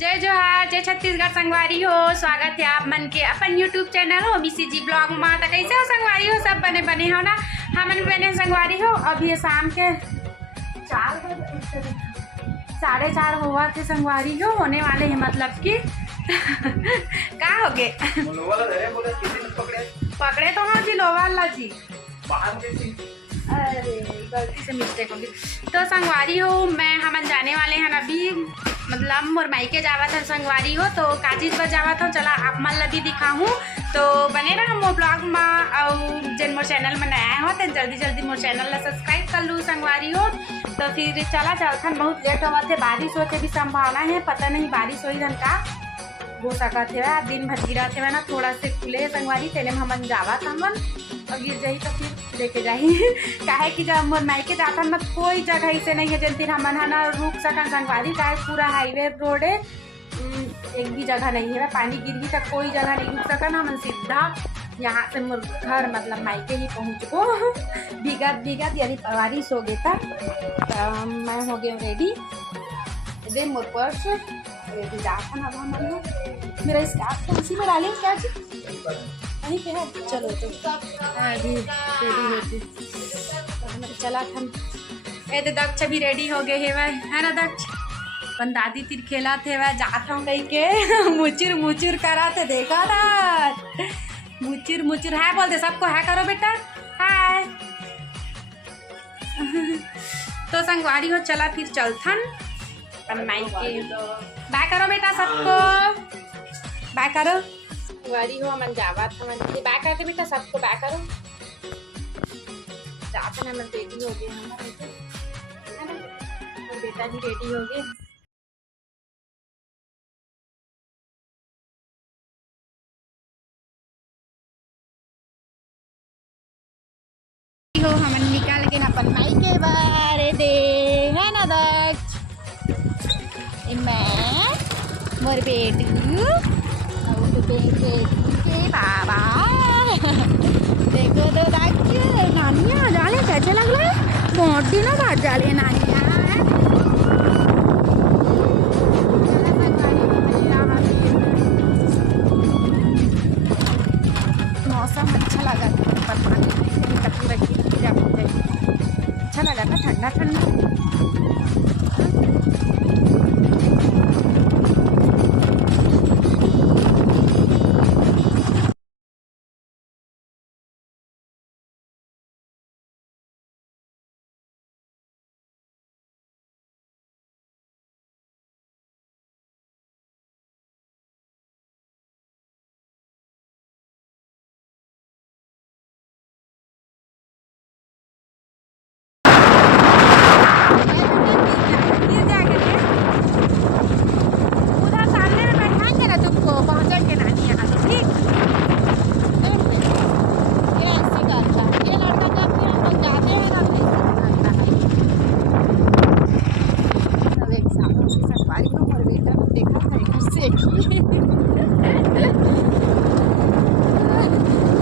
जय जोहार, जय छत्तीसगढ़ संगवारी हो। स्वागत है आप मन के अपन यूट्यूब चैनल हो BCG ब्लॉग में। तो कैसे हो संगवारी हो? सब बने बने हो ना? हम बने संगवारी हो। अभी ये शाम के 4:30 हुआ थे संगवारी हो, होने वाले हैं मतलब कि का हो गए पकड़े तो हाँ जी लोवाला जी, अरे गलती से मिस्टेक होगी। तो संगवारी हो मैं हमन जाने वाले हैं अभी, मतलब मोर मायके जावा था संगवारी हो। तो काजीज पर जावा था, चला आप मन ला भी दिखाऊँ। तो बने रहा मोर ब्लॉग में और जिन मोर चैनल में नया हो तो जल्दी जल्दी मोर चैनल ला सब्सक्राइब कर लूँ संगवारी हो। तो फिर चला चलथन, बहुत लेट हुआ थे, बारिश होते भी संभावना है, पता नहीं बारिश हो धन का हो सका थे। दिन भर गिरा थे ना, थोड़ा से खुले संगवारी तेने में हमन जावा था हमन, और गिर जाही तो फिर लेके जाही काहे कि जब मोर मायके जाता मत कोई जगह ऐसे नहीं है जिन हमन है ना रुक सकन संगवारी। काहे पूरा हाईवे रोड है, एक भी जगह नहीं है, पानी गिर गई तक कोई जगह नहीं रुक सकन। हमन सीधा यहाँ से मोर घर मतलब मायके ही पहुँच को भीगत यानी बारिश हो गया था। मैं हो गया रेडी, दे मोर पर्स रेडी जाता ना हमन। मेरा स्कार्फ तो उसी में डाले क्या नहीं पे है, चलो तो अभी रेडी होती चला हम। ए तो दक्ष भी रेडी हो गए है ना दक्ष? अपन दादी तीर खेला थे वह जाता हूँ कहीं के मुचुर मुचुर करा थे, देखा ना मुचुर मुचुर है बोलते सबको है करो बेटा हाय तो संगवारी हो चला फिर चलथन मायके। बाय करो बेटा सबको, बाय करो संगवारी हो। मन जावा था मन बाय करते बेटा सबको बाय करो। जाते ना मन रेडी हो गए हमारे है ना, और बेटा भी रेडी हो गए। हो हमन निकाल के ना अपन मायके बारे दे है ना दक्ष? मैं मोर बेटी और बेटे के बाबा देखो तो दक्ष नानिया जाले कैसे लग रहा है, मोटी ना बात जाले नानिया मौसम अच्छा लगा पर पानी कटी रखी अच्छा लगा था, ठंडा ठंडा।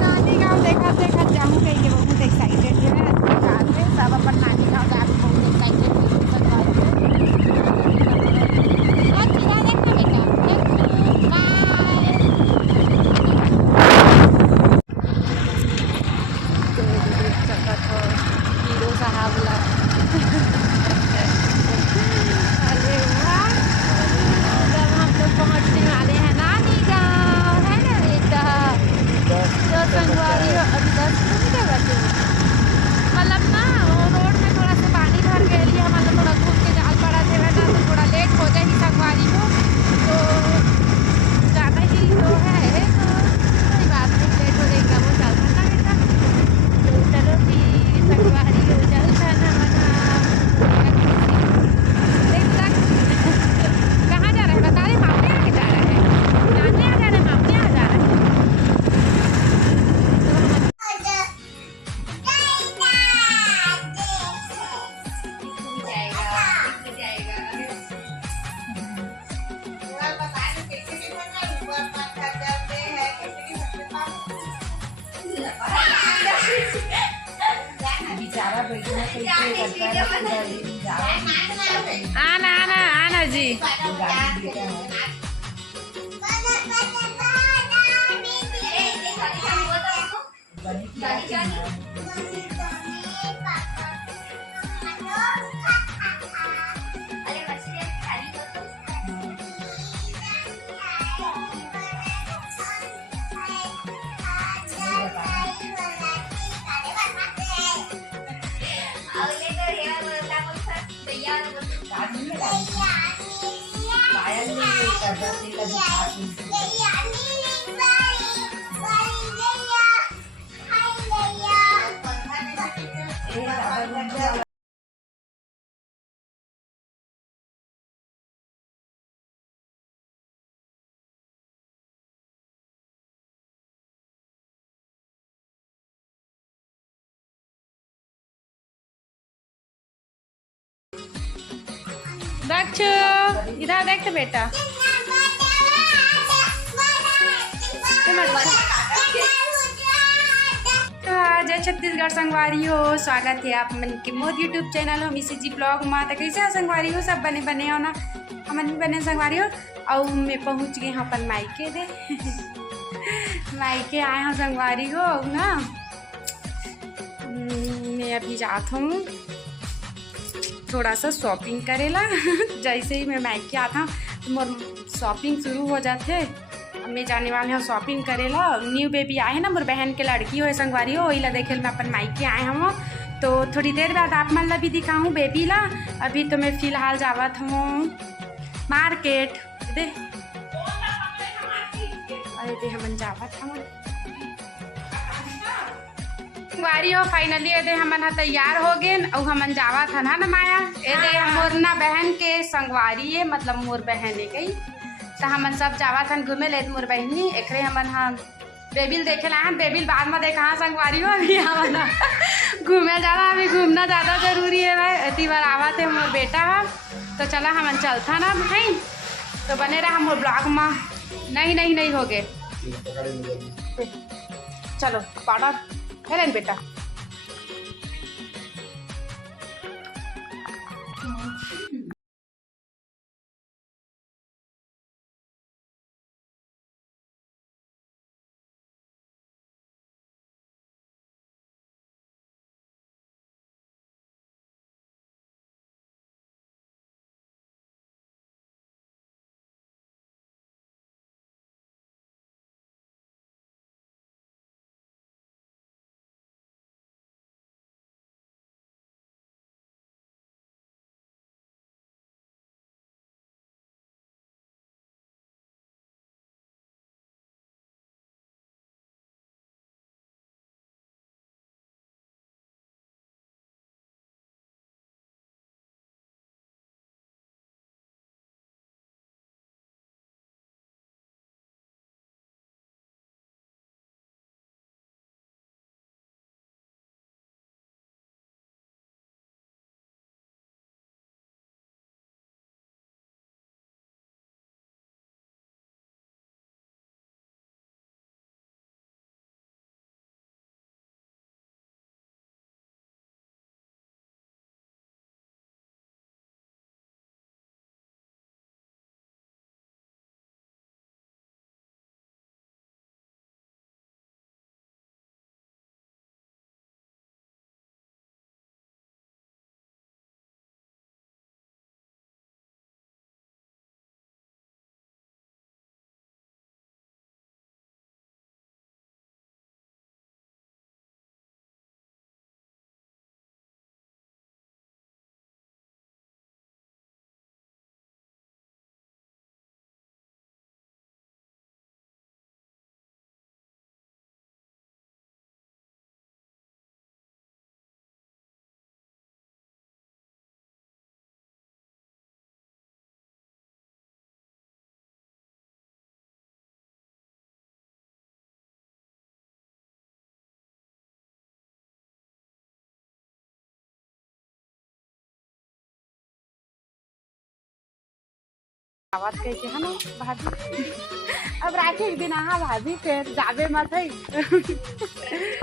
नानी गाँव देखा जाऊँ कहीं के बहुत एक्साइटेड है सब अपन नानी गाँव जा बहुत एक्साइटेड हीरो साहब ला अरे वाह, जब हम लोग पहुँचने वाले हैं नानी गाँव है ना बेटा? तो संगवारी हो अभी 10 किलोमीटर बचे, मतलब ना वो रोड में थोड़ा सा पानी भर गए लिए हम लोग थोड़ा घूम के जाल पड़ा थे वैसा, तो थोड़ा लेट हो जाएगी संगवारी हो। तो जाना ही तो है तो कोई बात नहीं, लेट हो जाएगा वो चलता ना बेटा। तो चलो फिर संगवारी हो चलता ना कहाँ जा रहे हैं बता रहे? मामले आगे जा रहे हैं, नानी आ जा रहे हैं, मामले आ जा रहे हैं। आना आना आना जी। दक्ष इधर देख बेटा। जय छत्तीसगढ़ संगवारी हो, स्वागत है आप मन के मोर यूट्यूब चैनल हो मिसी जी ब्लॉग में। तो कैसे हो संगवारी हो, सब बने बने हो ना, हमन भी बने संगवारी हो। और मैं पहुंच गए यहाँ पर मायके दे मायके आए हैं संगवारी हो ना। मैं अभी जाता हूँ थोड़ा सा शॉपिंग करेला जैसे ही मैं मायके आता हूँ तो मोर शॉपिंग शुरू हो जाते। अब मैं जाने वाले हैं शॉपिंग करेला। न्यू बेबी आए हैं ना, मोर बहन के लड़की हो संगवारी हो, वही ला देखे मैं अपन मायके आए हम। तो थोड़ी देर बाद आप मन ला भी दिखाऊँ बेबी ला। अभी तो मैं फ़िलहाल जावत हूँ मार्केट दे। अरे दे हमन जावत हम संगवारी हो। फाइनली ये दे हमन तैयार हो गए और हमन जावत हन ना माया। ये दे मोर ना बहन के संगवारी है, मतलब मोर बहन है गई। तो हमन सब जावत हन घूमे ले मोर बहनी एकरे हमन हाँ बेबिल देखे ला हन। बेबिल बाद में देखा हाँ संगवारी हो। अभी हमन घूमे जाला, अभी घूमना ज़्यादा जरूरी है भाई। अति बार आवत है मोर बेटा है। तो चला हमन चलता ना भाई, तो बने रहा मोर ब्लॉग में। नहीं हो गए, चलो पाड़ा है बेटा। आवाज कैसे है ना भाभी। अब राखी एक दिन आहा भाभी फिर जाबे मत है।